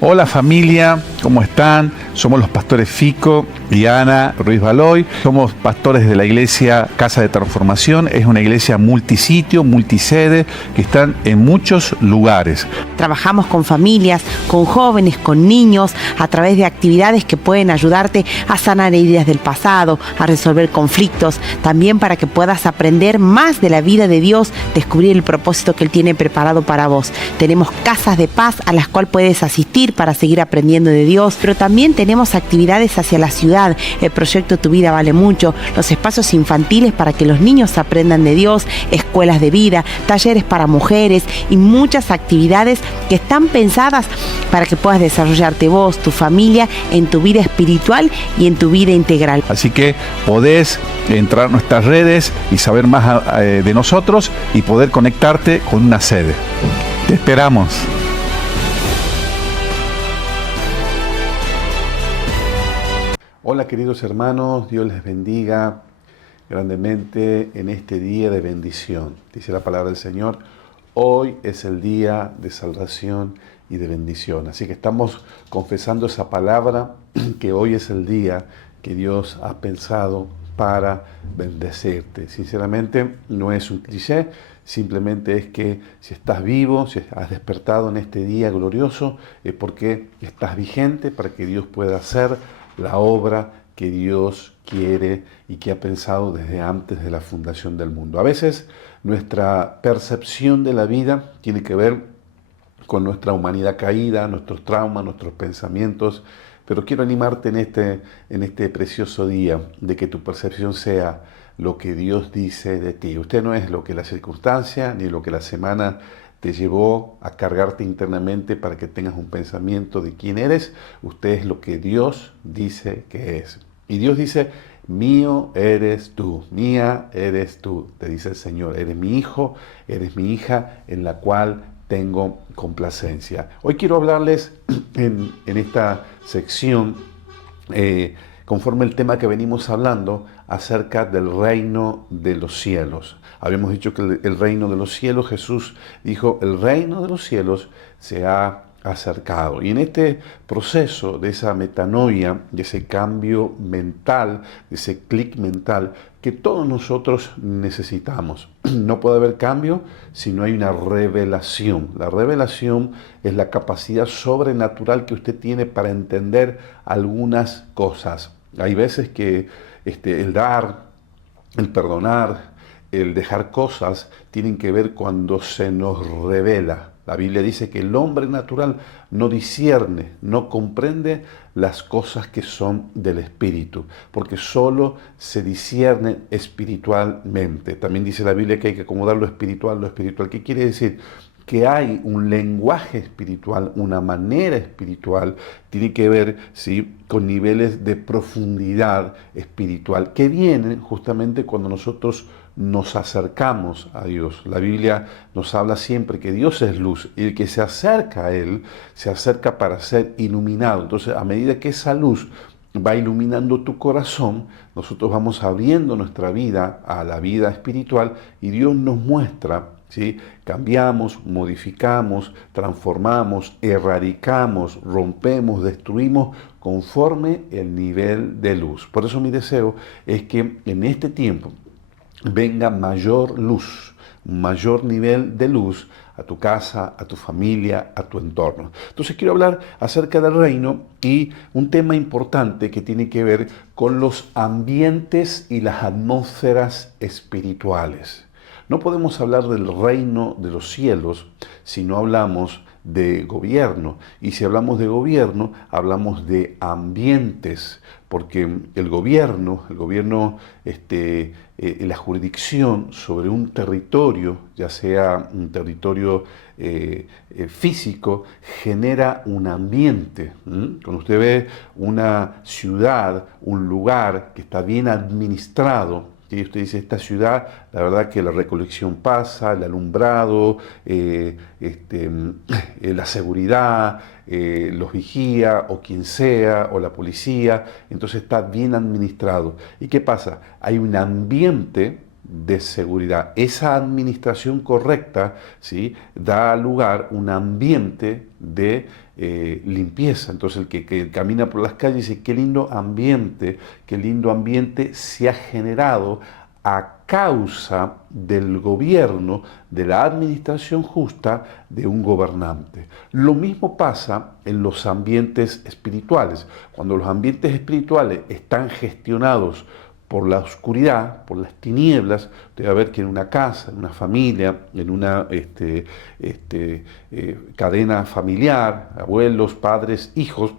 Hola familia, ¿cómo están? Somos los pastores Fico y Ana Ruiz Baloy. Somos pastores de la iglesia Casa de Transformación. Es una iglesia multisitio, multisede, que están en muchos lugares. Trabajamos con familias, con jóvenes, con niños, a través de actividades que pueden ayudarte a sanar heridas del pasado, a resolver conflictos, también para que puedas aprender más de la vida de Dios, descubrir el propósito que Él tiene preparado para vos. Tenemos casas de paz a las cuales puedes asistir para seguir aprendiendo de Dios, pero también tenemos actividades hacia la ciudad, el proyecto Tu Vida Vale Mucho, los espacios infantiles para que los niños aprendan de Dios, escuelas de vida, talleres para mujeres y muchas actividades que están pensadas para que puedas desarrollarte vos, tu familia, en tu vida espiritual y en tu vida integral. Así que podés entrar a nuestras redes y saber más de nosotros y poder conectarte con una sede. Te esperamos. Hola queridos hermanos, Dios les bendiga grandemente en este día de bendición. Dice la palabra del Señor, hoy es el día de salvación y de bendición. Así que estamos confesando esa palabra, que hoy es el día que Dios ha pensado para bendecirte. Sinceramente no es un cliché, simplemente es que si estás vivo, si has despertado en este día glorioso, es porque estás vigente para que Dios pueda hacer la obra que Dios quiere y que ha pensado desde antes de la fundación del mundo. A veces nuestra percepción de la vida tiene que ver con nuestra humanidad caída, nuestros traumas, nuestros pensamientos, pero quiero animarte en este precioso día de que tu percepción sea lo que Dios dice de ti. Usted no es lo que la circunstancia ni lo que la semana te llevó a cargarte internamente para que tengas un pensamiento de quién eres. Usted es lo que Dios dice que es. Y Dios dice, mío eres tú, mía eres tú, te dice el Señor. Eres mi hijo, eres mi hija, en la cual tengo complacencia. Hoy quiero hablarles en esta sección, conforme el tema que venimos hablando, acerca del reino de los cielos. Habíamos dicho que el reino de los cielos, Jesús dijo, el reino de los cielos se ha acercado. Y en este proceso de esa metanoia, de ese cambio mental, de ese clic mental, que todos nosotros necesitamos. No puede haber cambio si no hay una revelación. La revelación es la capacidad sobrenatural que usted tiene para entender algunas cosas. Hay veces que el dar, el perdonar, el dejar cosas, tienen que ver cuando se nos revela. La Biblia dice que el hombre natural no discierne, no comprende las cosas que son del Espíritu, porque solo se discierne espiritualmente. También dice la Biblia que hay que acomodar lo espiritual. ¿Qué quiere decir? Que hay un lenguaje espiritual, una manera espiritual, tiene que ver, ¿sí?, con niveles de profundidad espiritual, que vienen justamente cuando nosotros nos acercamos a Dios. La Biblia nos habla siempre que Dios es luz y el que se acerca a Él se acerca para ser iluminado. Entonces, a medida que esa luz va iluminando tu corazón, nosotros vamos abriendo nuestra vida a la vida espiritual y Dios nos muestra, ¿sí?, cambiamos, modificamos, transformamos, erradicamos, rompemos, destruimos conforme el nivel de luz. Por eso mi deseo es que en este tiempo venga mayor luz, mayor nivel de luz a tu casa, a tu familia, a tu entorno. Entonces quiero hablar acerca del reino y un tema importante que tiene que ver con los ambientes y las atmósferas espirituales. No podemos hablar del reino de los cielos si no hablamos de gobierno. Y si hablamos de gobierno, hablamos de ambientes, porque el gobierno, la jurisdicción sobre un territorio, ya sea un territorio físico, genera un ambiente. Cuando usted ve una ciudad, un lugar que está bien administrado, y usted dice, esta ciudad, la verdad que la recolección pasa, el alumbrado, la seguridad, los vigía o quien sea, o la policía, entonces está bien administrado. ¿Y qué pasa? Hay un ambiente de seguridad. Esa administración correcta, ¿sí?, da lugar a un ambiente de limpieza. Entonces el que camina por las calles dice, qué lindo ambiente se ha generado a causa del gobierno, de la administración justa de un gobernante. Lo mismo pasa en los ambientes espirituales. Cuando los ambientes espirituales están gestionados por la oscuridad, por las tinieblas, usted va a ver que en una casa, en una familia, en una cadena familiar, abuelos, padres, hijos,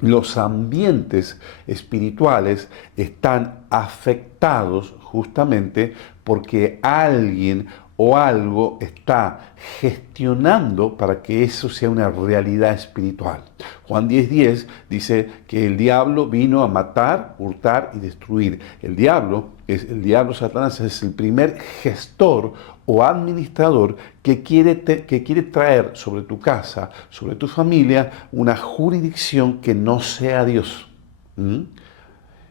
los ambientes espirituales están afectados justamente porque alguien o algo está gestionando para que eso sea una realidad espiritual. Juan 10:10 dice que el diablo vino a matar, hurtar y destruir. El diablo, Satanás, es el primer gestor o administrador que quiere traer sobre tu casa, sobre tu familia, una jurisdicción que no sea Dios.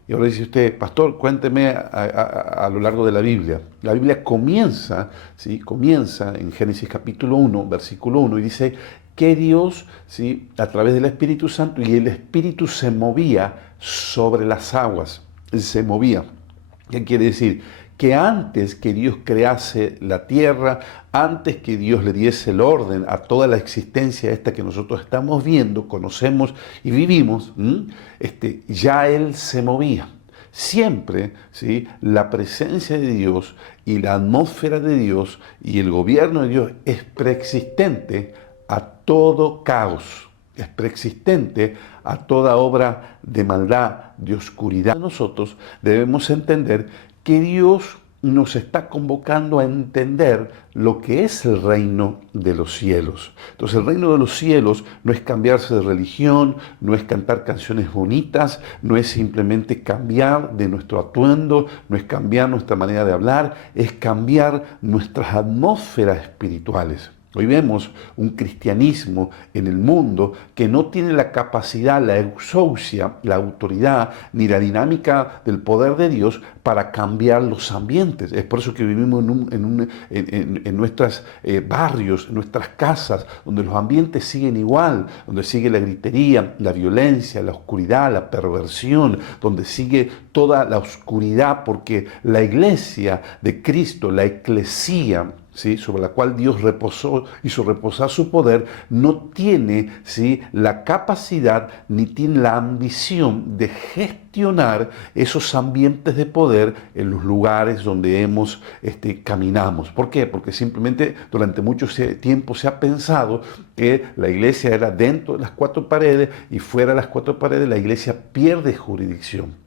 Y ahora dice usted, pastor, cuénteme a lo largo de la Biblia. La Biblia comienza en Génesis capítulo 1, versículo 1, y dice que Dios, ¿sí?, a través del Espíritu Santo, y el Espíritu se movía sobre las aguas. Se movía. ¿Qué quiere decir? Que antes que Dios crease la tierra, antes que Dios le diese el orden a toda la existencia esta que nosotros estamos viendo, conocemos y vivimos, ya Él se movía. Siempre, ¿sí?, la presencia de Dios y la atmósfera de Dios y el gobierno de Dios es preexistente a todo caos, es preexistente a toda obra de maldad, de oscuridad. Nosotros debemos entender que Dios nos está convocando a entender lo que es el reino de los cielos. Entonces el reino de los cielos no es cambiarse de religión, no es cantar canciones bonitas, no es simplemente cambiar de nuestro atuendo, no es cambiar nuestra manera de hablar, es cambiar nuestras atmósferas espirituales. Hoy vemos un cristianismo en el mundo que no tiene la capacidad, la exousia, la autoridad, ni la dinámica del poder de Dios para cambiar los ambientes. Es por eso que vivimos en nuestros barrios, en nuestras casas, donde los ambientes siguen igual, donde sigue la gritería, la violencia, la oscuridad, la perversión, donde sigue toda la oscuridad, porque la iglesia de Cristo, la eclesía, ¿sí?, sobre la cual Dios hizo reposar su poder, no tiene, ¿sí?, la capacidad ni tiene la ambición de gestionar esos ambientes de poder en los lugares donde caminamos. ¿Por qué? Porque simplemente durante mucho tiempo se ha pensado que la iglesia era dentro de las cuatro paredes y fuera de las cuatro paredes la iglesia pierde jurisdicción.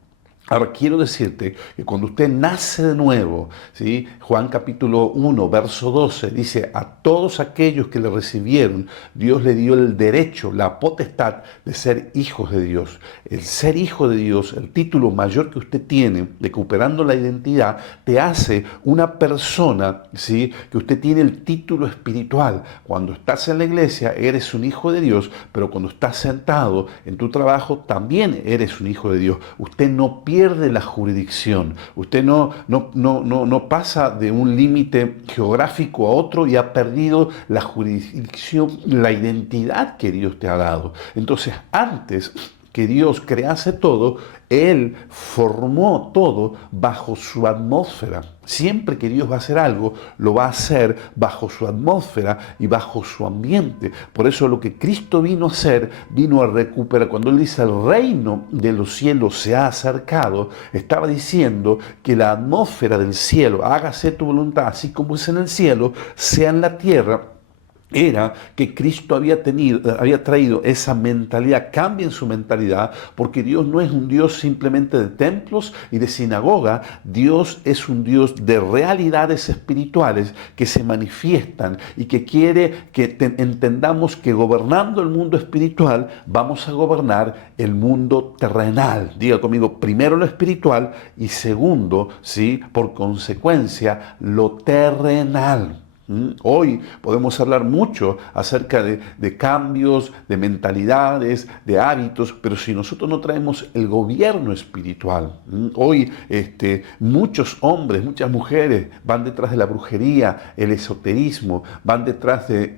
Ahora, quiero decirte que cuando usted nace de nuevo, ¿sí?, Juan capítulo 1, verso 12, dice, a todos aquellos que le recibieron, Dios le dio el derecho, la potestad de ser hijos de Dios. El ser hijo de Dios, el título mayor que usted tiene, recuperando la identidad, te hace una persona, ¿sí?, que usted tiene el título espiritual. Cuando estás en la iglesia, eres un hijo de Dios, pero cuando estás sentado en tu trabajo, también eres un hijo de Dios. Usted no pierde la jurisdicción. Usted no pasa de un límite geográfico a otro y ha perdido la jurisdicción, la identidad que Dios te ha dado. Entonces, antes que Dios crease todo, Él formó todo bajo su atmósfera. Siempre que Dios va a hacer algo, lo va a hacer bajo su atmósfera y bajo su ambiente. Por eso lo que Cristo vino a hacer, vino a recuperar. Cuando Él dice el reino de los cielos se ha acercado, estaba diciendo que la atmósfera del cielo, hágase tu voluntad, así como es en el cielo, sea en la tierra. Era que Cristo había traído esa mentalidad. Cambien su mentalidad, porque Dios no es un Dios simplemente de templos y de sinagoga. Dios es un Dios de realidades espirituales que se manifiestan y que quiere que entendamos que gobernando el mundo espiritual vamos a gobernar el mundo terrenal. Diga conmigo, primero lo espiritual y segundo, ¿sí?, por consecuencia, lo terrenal. Hoy podemos hablar mucho acerca de cambios, de mentalidades, de hábitos, pero si nosotros no traemos el gobierno espiritual, hoy muchos hombres, muchas mujeres van detrás de la brujería, el esoterismo, van detrás de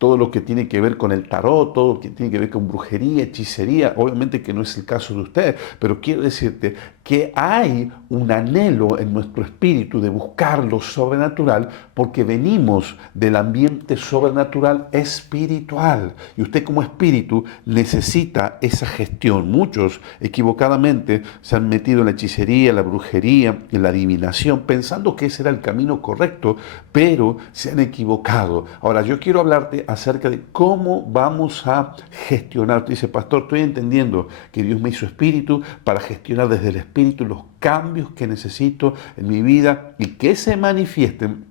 todo lo que tiene que ver con el tarot, todo lo que tiene que ver con brujería, hechicería. Obviamente que no es el caso de usted, pero quiero decirte que hay un anhelo en nuestro espíritu de buscar lo sobrenatural porque venimos del ambiente sobrenatural espiritual. Y usted como espíritu necesita esa gestión. Muchos equivocadamente se han metido en la hechicería, la brujería, en la adivinación, pensando que ese era el camino correcto, pero se han equivocado. Ahora, yo quiero hablarte acerca de cómo vamos a gestionar. Usted dice, pastor, estoy entendiendo que Dios me hizo espíritu para gestionar desde el espíritu los cambios que necesito en mi vida y que se manifiesten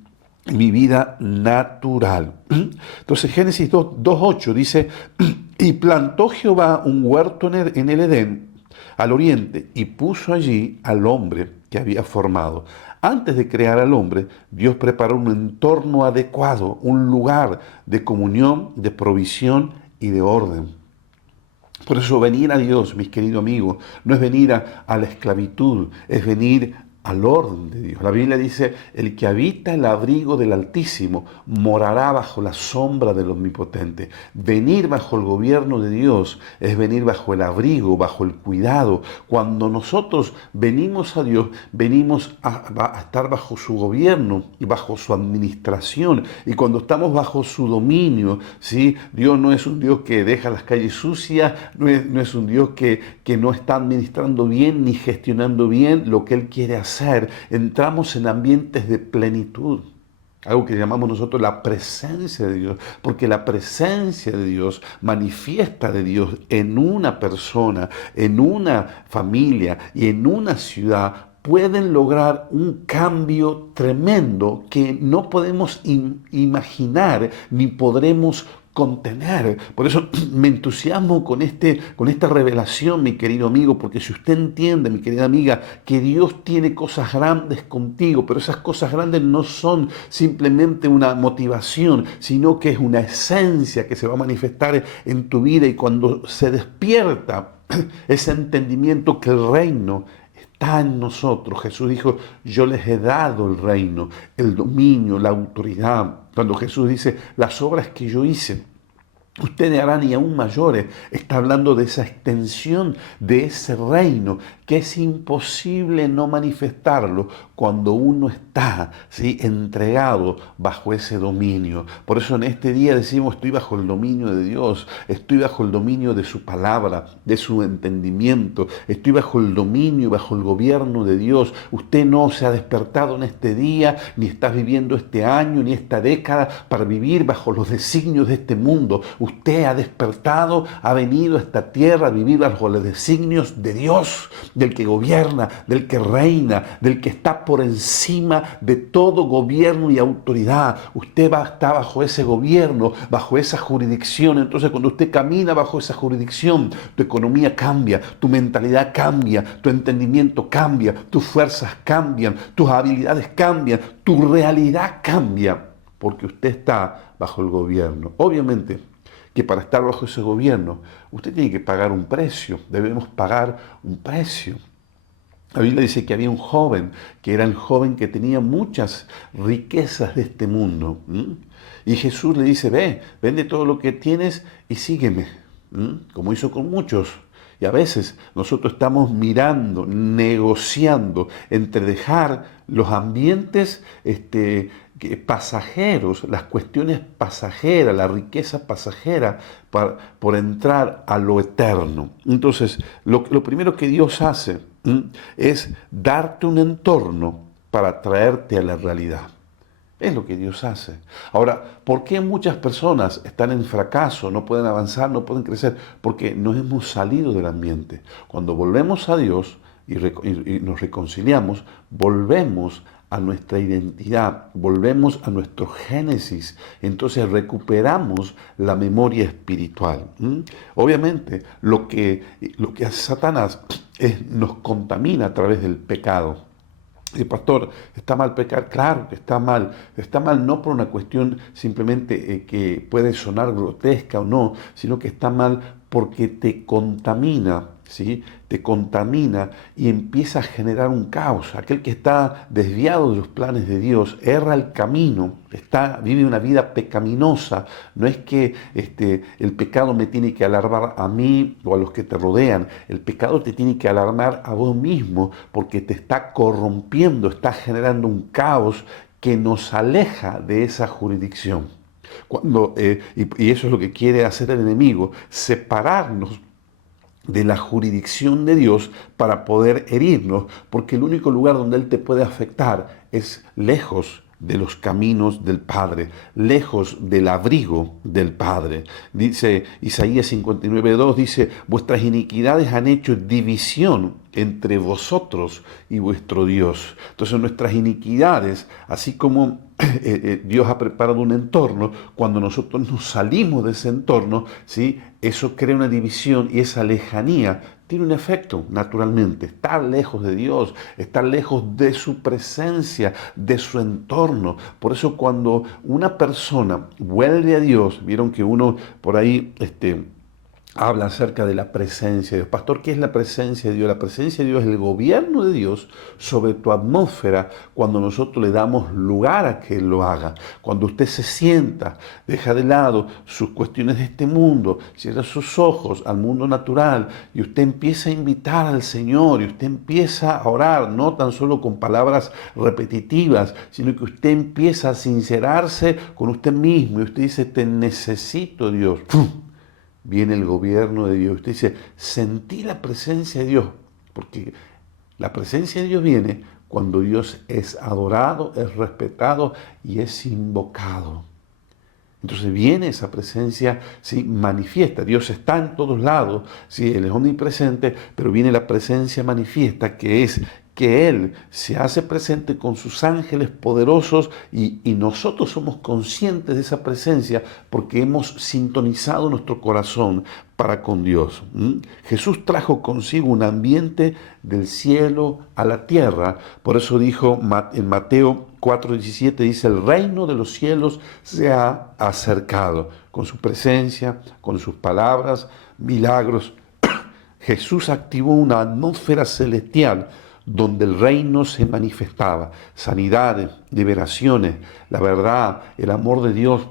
en mi vida natural. Entonces, Génesis 2:8 dice, y plantó Jehová un huerto en el Edén, al oriente, y puso allí al hombre que había formado. Antes de crear al hombre, Dios preparó un entorno adecuado, un lugar de comunión, de provisión y de orden. Por eso venir a Dios, mis queridos amigos, no es venir a la esclavitud, es venir al orden de Dios. La Biblia dice, el que habita el abrigo del Altísimo morará bajo la sombra del Omnipotente. Venir bajo el gobierno de Dios es venir bajo el abrigo, bajo el cuidado. Cuando nosotros venimos a Dios, venimos a estar bajo su gobierno y bajo su administración. Y cuando estamos bajo su dominio, ¿sí? Dios no es un Dios que deja las calles sucias, no es un Dios que no está administrando bien ni gestionando bien lo que Él quiere hacer. Entramos en ambientes de plenitud, algo que llamamos nosotros la presencia de Dios, porque la presencia de Dios, manifiesta de Dios en una persona, en una familia y en una ciudad, pueden lograr un cambio tremendo que no podemos imaginar ni podremos contener. Por eso me entusiasmo con esta revelación, mi querido amigo, porque si usted entiende, mi querida amiga, que Dios tiene cosas grandes contigo, pero esas cosas grandes no son simplemente una motivación, sino que es una esencia que se va a manifestar en tu vida, y cuando se despierta ese entendimiento que el reino está en nosotros. Jesús dijo, yo les he dado el reino, el dominio, la autoridad. Cuando Jesús dice, las obras que yo hice, ustedes harán y aún mayores, está hablando de esa extensión de ese reino que es imposible no manifestarlo cuando uno está, ¿sí?, entregado bajo ese dominio. Por eso en este día decimos, estoy bajo el dominio de Dios, estoy bajo el dominio de su palabra, de su entendimiento, estoy bajo el dominio, bajo el gobierno de Dios. Usted no se ha despertado en este día, ni está viviendo este año, ni esta década para vivir bajo los designios de este mundo. Usted ha despertado, ha venido a esta tierra a vivir bajo los designios de Dios, del que gobierna, del que reina, del que está por encima de todo gobierno y autoridad. Usted va a estar bajo ese gobierno, bajo esa jurisdicción. Entonces, cuando usted camina bajo esa jurisdicción, tu economía cambia, tu mentalidad cambia, tu entendimiento cambia, tus fuerzas cambian, tus habilidades cambian, tu realidad cambia, porque usted está bajo el gobierno. Obviamente que para estar bajo ese gobierno, usted tiene que pagar un precio, debemos pagar un precio. La Biblia dice que había un joven, que era el joven que tenía muchas riquezas de este mundo. Y Jesús le dice, vende todo lo que tienes y sígueme, como hizo con muchos. Y a veces nosotros estamos mirando, negociando entre dejar los ambientes pasajeros, las cuestiones pasajeras, la riqueza pasajera, por entrar a lo eterno. Entonces, lo primero que Dios hace es darte un entorno para traerte a la realidad. Es lo que Dios hace. Ahora, ¿por qué muchas personas están en fracaso, no pueden avanzar, no pueden crecer? Porque no hemos salido del ambiente. Cuando volvemos a Dios y nos reconciliamos, volvemos a nuestra identidad, volvemos a nuestro génesis, entonces recuperamos la memoria espiritual. Obviamente, lo que hace Satanás nos contamina a través del pecado. Y pastor, ¿está mal pecar? Claro que está mal. Está mal no por una cuestión simplemente que puede sonar grotesca o no, sino que está mal porque te contamina ¿sí? Te contamina y empieza a generar un caos. Aquel que está desviado de los planes de Dios, erra el camino, vive una vida pecaminosa. No es que el pecado me tiene que alarmar a mí o a los que te rodean. El pecado te tiene que alarmar a vos mismo porque te está corrompiendo, está generando un caos que nos aleja de esa jurisdicción. Y eso es lo que quiere hacer el enemigo, separarnos de la jurisdicción de Dios para poder herirnos, porque el único lugar donde Él te puede afectar es lejos de los caminos del Padre, lejos del abrigo del Padre. Dice Isaías 59:2, dice, vuestras iniquidades han hecho división entre vosotros y vuestro Dios. Entonces nuestras iniquidades, así como Dios ha preparado un entorno, cuando nosotros nos salimos de ese entorno, ¿sí? Eso crea una división y esa lejanía tiene un efecto, naturalmente. Estar lejos de Dios, estar lejos de su presencia, de su entorno. Por eso cuando una persona vuelve a Dios, vieron que uno por ahí habla acerca de la presencia de Dios. Pastor, ¿qué es la presencia de Dios? La presencia de Dios es el gobierno de Dios sobre tu atmósfera cuando nosotros le damos lugar a que Él lo haga. Cuando usted se sienta, deja de lado sus cuestiones de este mundo, cierra sus ojos al mundo natural y usted empieza a invitar al Señor y usted empieza a orar, no tan solo con palabras repetitivas, sino que usted empieza a sincerarse con usted mismo y usted dice, te necesito, Dios. Viene el gobierno de Dios. Usted dice, sentí la presencia de Dios, porque la presencia de Dios viene cuando Dios es adorado, es respetado y es invocado. Entonces viene esa presencia, ¿sí? Manifiesta. Dios está en todos lados, ¿sí? Él es omnipresente, pero viene la presencia manifiesta que es que Él se hace presente con sus ángeles poderosos y nosotros somos conscientes de esa presencia porque hemos sintonizado nuestro corazón para con Dios. Jesús trajo consigo un ambiente del cielo a la tierra. Por eso dijo en Mateo 4:17, dice, el reino de los cielos se ha acercado. Con su presencia, con sus palabras, milagros. Jesús activó una atmósfera celestial donde el reino se manifestaba, sanidades, liberaciones, la verdad, el amor de Dios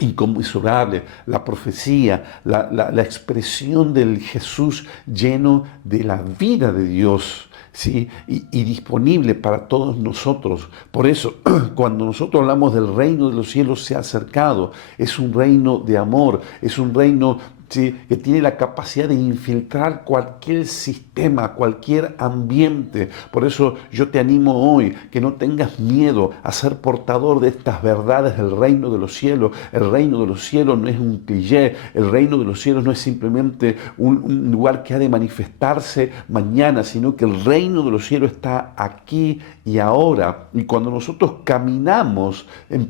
inconmensurable, la profecía, la expresión del Jesús lleno de la vida de Dios, ¿sí? Y disponible para todos nosotros. Por eso, cuando nosotros hablamos del reino de los cielos se ha acercado, es un reino de amor, es un reino, ¿sí?, que tiene la capacidad de infiltrar cualquier sistema, cualquier ambiente. Por eso yo te animo hoy que no tengas miedo a ser portador de estas verdades del reino de los cielos. El reino de los cielos no es un cliché, el reino de los cielos no es simplemente un lugar que ha de manifestarse mañana, sino que el reino de los cielos está aquí y ahora. Y cuando nosotros caminamos en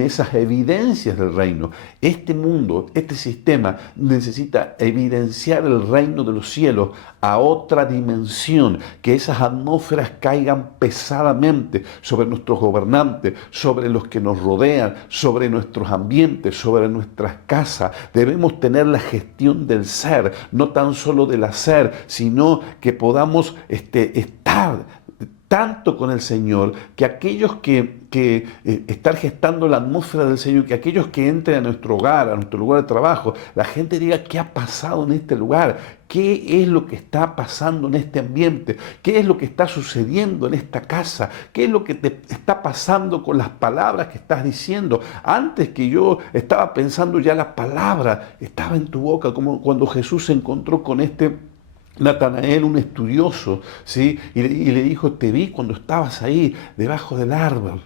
esas evidencias del reino. Este mundo, este sistema necesita evidenciar el reino de los cielos a otra dimensión, que esas atmósferas caigan pesadamente sobre nuestros gobernantes, sobre los que nos rodean, sobre nuestros ambientes, sobre nuestras casas. Debemos tener la gestión del ser, no tan solo del hacer, sino que podamos estar tanto con el Señor, que aquellos que estar gestando la atmósfera del Señor, que aquellos que entren a nuestro hogar, a nuestro lugar de trabajo, la gente diga, ¿qué ha pasado en este lugar? ¿Qué es lo que está pasando en este ambiente? ¿Qué es lo que está sucediendo en esta casa? ¿Qué es lo que te está pasando con las palabras que estás diciendo? Antes que yo estaba pensando, ya la palabra estaba en tu boca, como cuando Jesús se encontró con Natanael, un estudioso, ¿sí? Y le dijo, te vi cuando estabas ahí debajo del árbol.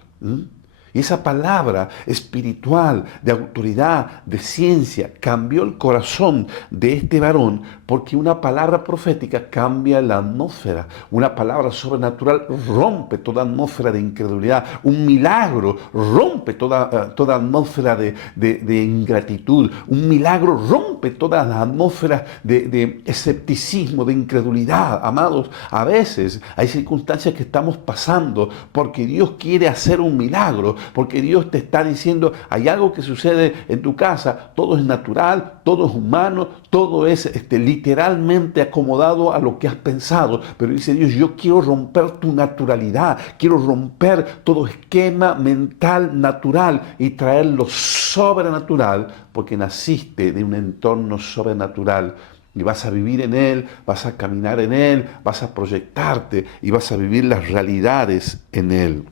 Y esa palabra espiritual, de autoridad, de ciencia, cambió el corazón de este varón, porque una palabra profética cambia la atmósfera. Una palabra sobrenatural rompe toda atmósfera de incredulidad. Un milagro rompe toda atmósfera de ingratitud. Un milagro rompe toda la atmósfera de escepticismo, de incredulidad. Amados, a veces hay circunstancias que estamos pasando porque Dios quiere hacer un milagro, porque Dios te está diciendo, hay algo que sucede en tu casa, todo es natural, todo es humano, todo es literalmente acomodado a lo que has pensado, pero dice Dios, yo quiero romper tu naturalidad, quiero romper todo esquema mental natural y traerlo sobrenatural, porque naciste de un entorno sobrenatural. Y vas a vivir en Él, vas a caminar en Él, vas a proyectarte y vas a vivir las realidades en Él.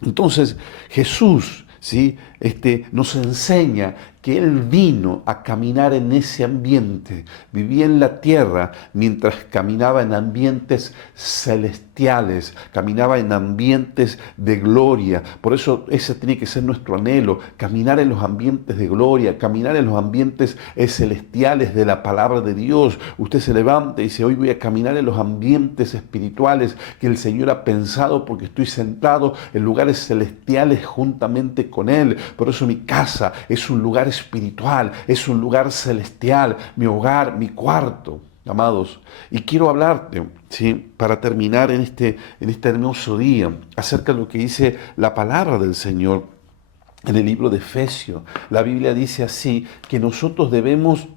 Entonces Jesús, ¿sí? Nos enseña que Él vino a caminar en ese ambiente, vivía en la tierra mientras caminaba en ambientes celestiales, caminaba en ambientes de gloria. Por eso ese tiene que ser nuestro anhelo, caminar en los ambientes de gloria, caminar en los ambientes celestiales de la palabra de Dios. Usted se levanta y dice, hoy voy a caminar en los ambientes espirituales que el Señor ha pensado porque estoy sentado en lugares celestiales juntamente con Él. Por eso mi casa es un lugar espiritual, es un lugar celestial, mi hogar, mi cuarto, amados. Y quiero hablarte, ¿sí? Para terminar en este hermoso día, acerca de lo que dice la palabra del Señor en el libro de Efesios. La Biblia dice así, que nosotros debemos,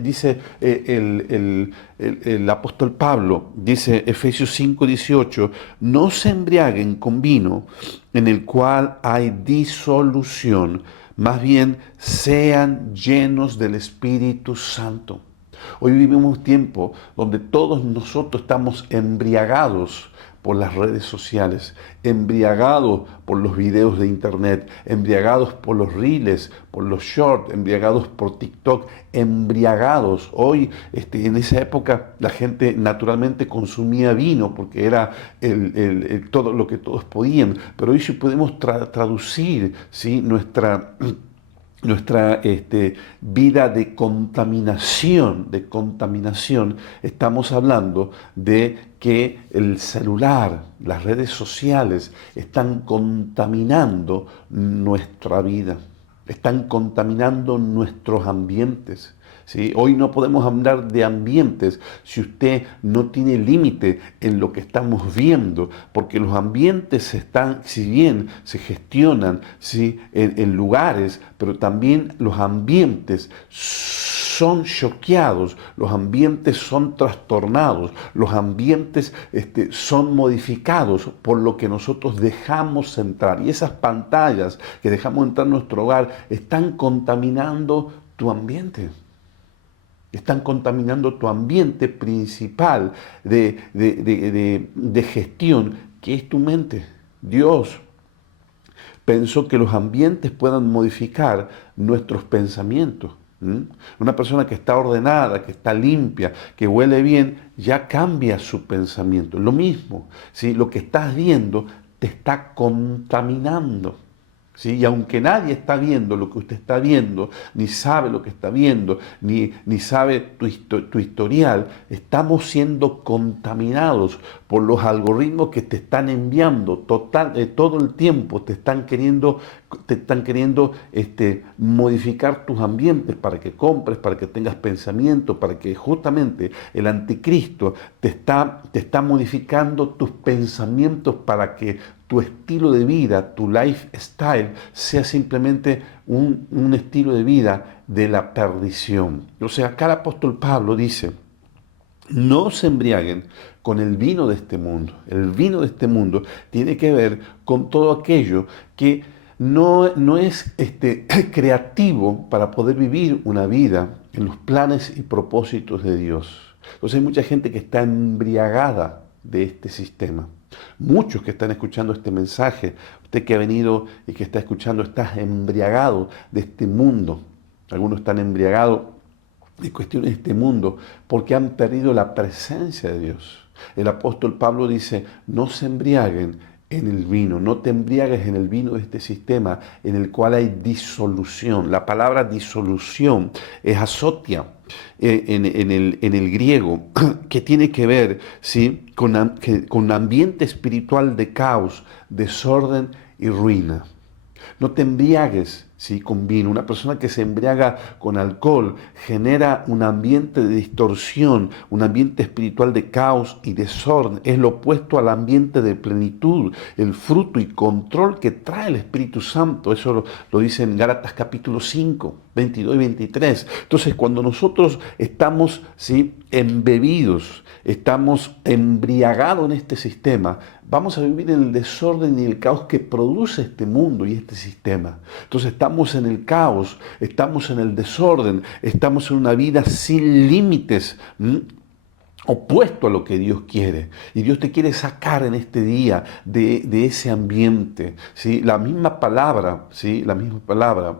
dice el apóstol Pablo, dice Efesios 5:18, no se embriaguen con vino en el cual hay disolución, más bien sean llenos del Espíritu Santo. Hoy vivimos un tiempo donde todos nosotros estamos embriagados por las redes sociales, embriagados por los videos de internet, embriagados por los reels, por los shorts, embriagados por TikTok, embriagados. Hoy, en esa época, la gente naturalmente consumía vino porque era todo lo que todos podían, pero hoy sí podemos traducir, ¿sí? nuestra vida de contaminación, estamos hablando de que el celular, las redes sociales están contaminando nuestra vida, están contaminando nuestros ambientes. ¿Sí? Hoy no podemos hablar de ambientes si usted no tiene límite en lo que estamos viendo, porque los ambientes están, si bien se gestionan, ¿sí? en lugares, pero también los ambientes son choqueados, los ambientes son trastornados, los ambientes son modificados por lo que nosotros dejamos entrar. Y esas pantallas que dejamos entrar en nuestro hogar están contaminando tu ambiente. Están contaminando tu ambiente principal de gestión, que es tu mente. Dios pensó que los ambientes puedan modificar nuestros pensamientos. Una persona que está ordenada, que está limpia, que huele bien, ya cambia su pensamiento. Lo mismo, ¿sí? Lo que estás viendo te está contaminando. ¿Sí? Y aunque nadie está viendo lo que usted está viendo, ni sabe lo que está viendo, ni sabe tu historial, estamos siendo contaminados por los algoritmos que te están enviando todo el tiempo, te están queriendo modificar tus ambientes para que compres, para que tengas pensamiento, para que justamente el anticristo te está modificando tus pensamientos para que tu estilo de vida, tu lifestyle, sea simplemente un estilo de vida de la perdición. O sea, acá el apóstol Pablo dice, no se embriaguen con el vino de este mundo. El vino de este mundo tiene que ver con todo aquello que no es creativo para poder vivir una vida en los planes y propósitos de Dios. Entonces hay mucha gente que está embriagada de este sistema. Muchos que están escuchando este mensaje, usted que ha venido y que está escuchando, está embriagado de este mundo. Algunos están embriagados de cuestiones de este mundo porque han perdido la presencia de Dios. El apóstol Pablo dice, no se embriaguen en el vino, no te embriagues en el vino de este sistema en el cual hay disolución. La palabra disolución es azotia en el griego, que tiene que ver, ¿sí? con ambiente espiritual de caos, desorden y ruina. No te embriagues ¿sí? Con vino. Una persona que se embriaga con alcohol genera un ambiente de distorsión, un ambiente espiritual de caos y desorden. Es lo opuesto al ambiente de plenitud, el fruto y control que trae el Espíritu Santo. Eso lo dice en Gálatas capítulo 5, 22 y 23. Entonces, cuando nosotros estamos, ¿sí?, embebidos, estamos embriagados en este sistema, vamos a vivir en el desorden y el caos que produce este mundo y este sistema. Entonces estamos en el caos, estamos en el desorden, estamos en una vida sin límites, opuesto a lo que Dios quiere. Y Dios te quiere sacar en este día de ese ambiente, ¿sí? La misma palabra, ¿sí? La misma palabra,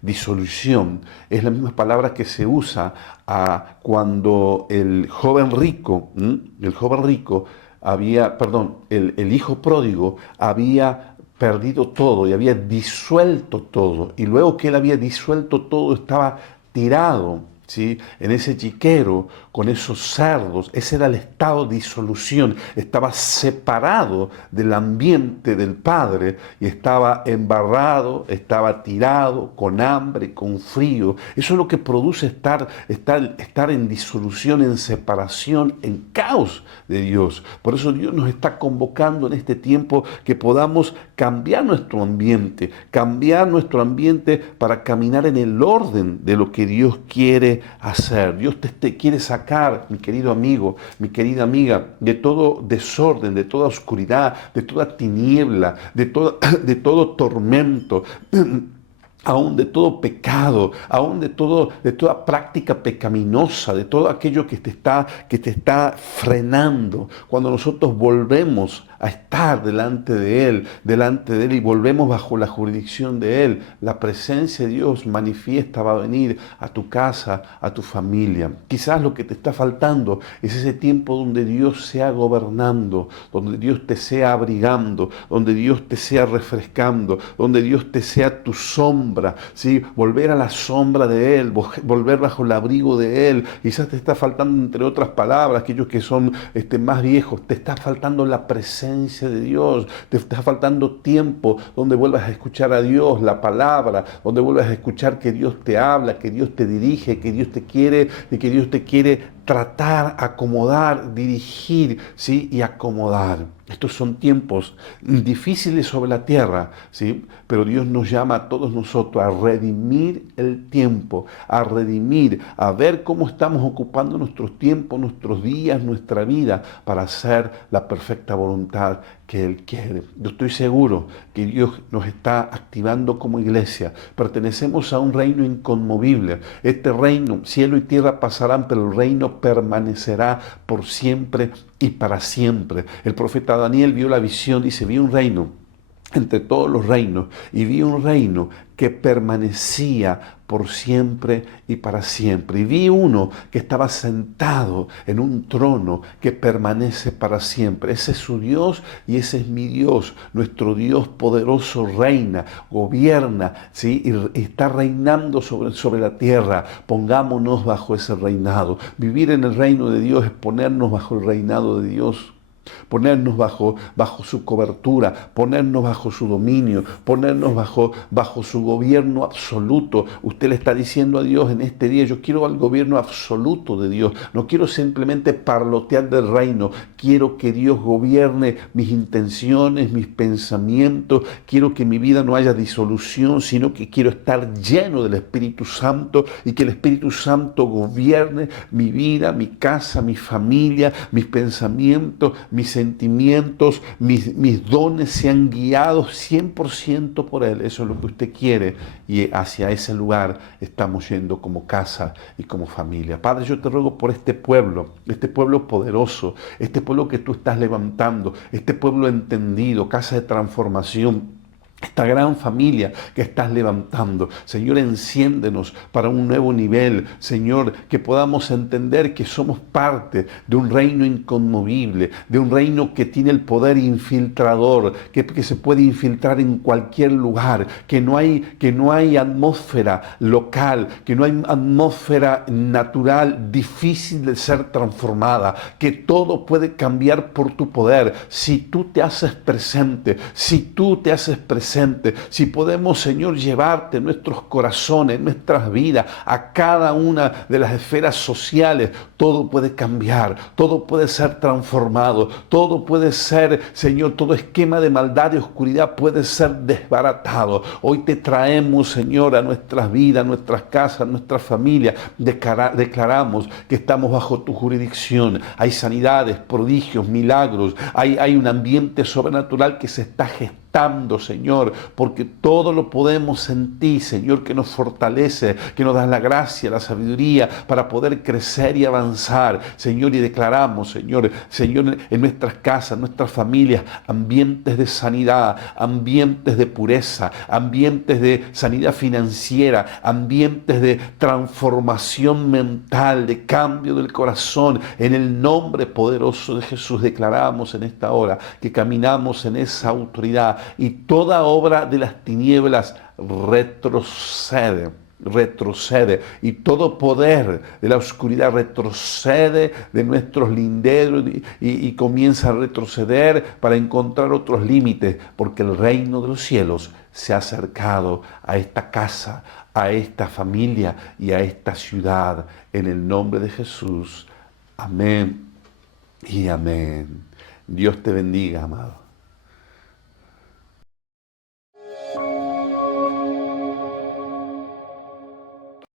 disolución, es la misma palabra que se usa cuando el joven rico el hijo pródigo había perdido todo y había disuelto todo. Y luego que él había disuelto todo, estaba tirado, ¿sí?, en ese chiquero con esos cerdos. Ese era el estado de disolución. Estaba separado del ambiente del Padre y estaba embarrado, estaba tirado, con hambre, con frío. Eso es lo que produce estar en disolución, en separación, en caos de Dios. Por eso Dios nos está convocando en este tiempo que podamos cambiar nuestro ambiente para caminar en el orden de lo que Dios quiere hacer. Dios te quiere sacar, mi querido amigo, mi querida amiga, de todo desorden, de toda oscuridad, de toda tiniebla, de todo tormento, aún de todo pecado, aún de toda práctica pecaminosa, de todo aquello que te está frenando. Cuando nosotros volvemos a estar delante de Él y volvemos bajo la jurisdicción de Él, la presencia de Dios manifiesta va a venir a tu casa, a tu familia. Quizás lo que te está faltando es ese tiempo donde Dios sea gobernando, donde Dios te sea abrigando, donde Dios te sea refrescando, donde Dios te sea tu sombra, ¿sí? Volver a la sombra de Él, volver bajo el abrigo de Él. Quizás te está faltando, entre otras palabras, aquellos que son más viejos, te está faltando la presencia de Dios, te está faltando tiempo donde vuelvas a escuchar a Dios, la palabra, donde vuelvas a escuchar que Dios te habla, que Dios te dirige, que Dios te quiere y que Dios te quiere tratar, acomodar, dirigir, ¿sí?, y acomodar. Estos son tiempos difíciles sobre la tierra, ¿sí? Pero Dios nos llama a todos nosotros a redimir el tiempo, a redimir, a ver cómo estamos ocupando nuestros tiempos, nuestros días, nuestra vida, para hacer la perfecta voluntad que Él quiere. Yo estoy seguro que Dios nos está activando como iglesia. Pertenecemos a un reino inconmovible. Este reino, cielo y tierra pasarán, pero el reino permanecerá por siempre y para siempre. El profeta Daniel vio la visión, dice, vi un reino entre todos los reinos y vi un reino que permanecía por siempre y para siempre. Y vi uno que estaba sentado en un trono que permanece para siempre. Ese es su Dios y ese es mi Dios. Nuestro Dios poderoso reina, gobierna, ¿sí?, y está reinando sobre la tierra. Pongámonos bajo ese reinado. Vivir en el reino de Dios es ponernos bajo el reinado de Dios. Ponernos bajo su cobertura, ponernos bajo su dominio, ponernos bajo su gobierno absoluto. Usted le está diciendo a Dios en este día, yo quiero el gobierno absoluto de Dios. No quiero simplemente parlotear del reino. Quiero que Dios gobierne mis intenciones, mis pensamientos. Quiero que en mi vida no haya disolución, sino que quiero estar lleno del Espíritu Santo y que el Espíritu Santo gobierne mi vida, mi casa, mi familia, mis pensamientos, mis sentimientos, mis dones sean guiados 100% por Él. Eso es lo que usted quiere y hacia ese lugar estamos yendo como casa y como familia. Padre, yo te ruego por este pueblo poderoso, este pueblo que tú estás levantando, este pueblo entendido, casa de transformación, esta gran familia que estás levantando. Señor, enciéndenos para un nuevo nivel. Señor, que podamos entender que somos parte de un reino inconmovible, de un reino que tiene el poder infiltrador, que se puede infiltrar en cualquier lugar, que no hay atmósfera local, que no hay atmósfera natural difícil de ser transformada, que todo puede cambiar por tu poder. Si tú te haces presente, presente, si podemos, Señor, llevarte nuestros corazones, nuestras vidas, a cada una de las esferas sociales, todo puede cambiar, todo puede ser transformado, todo puede ser, Señor, todo esquema de maldad y oscuridad puede ser desbaratado. Hoy te traemos, Señor, a nuestras vidas, nuestras casas, nuestras familias. Declaramos que estamos bajo tu jurisdicción. Hay sanidades, prodigios, milagros. Hay un ambiente sobrenatural que se está gestando, Señor, porque todo lo podemos en ti, Señor, que nos fortalece, que nos da la gracia, la sabiduría para poder crecer y avanzar, Señor, y declaramos, Señor, en nuestras casas, nuestras familias, ambientes de sanidad, ambientes de pureza, ambientes de sanidad financiera, ambientes de transformación mental, de cambio del corazón. En el nombre poderoso de Jesús declaramos en esta hora que caminamos en esa autoridad y toda obra de las tinieblas retrocede y todo poder de la oscuridad retrocede de nuestros linderos y comienza a retroceder para encontrar otros límites, porque el reino de los cielos se ha acercado a esta casa, a esta familia y a esta ciudad, en el nombre de Jesús. Amén y amén. Dios te bendiga, amado.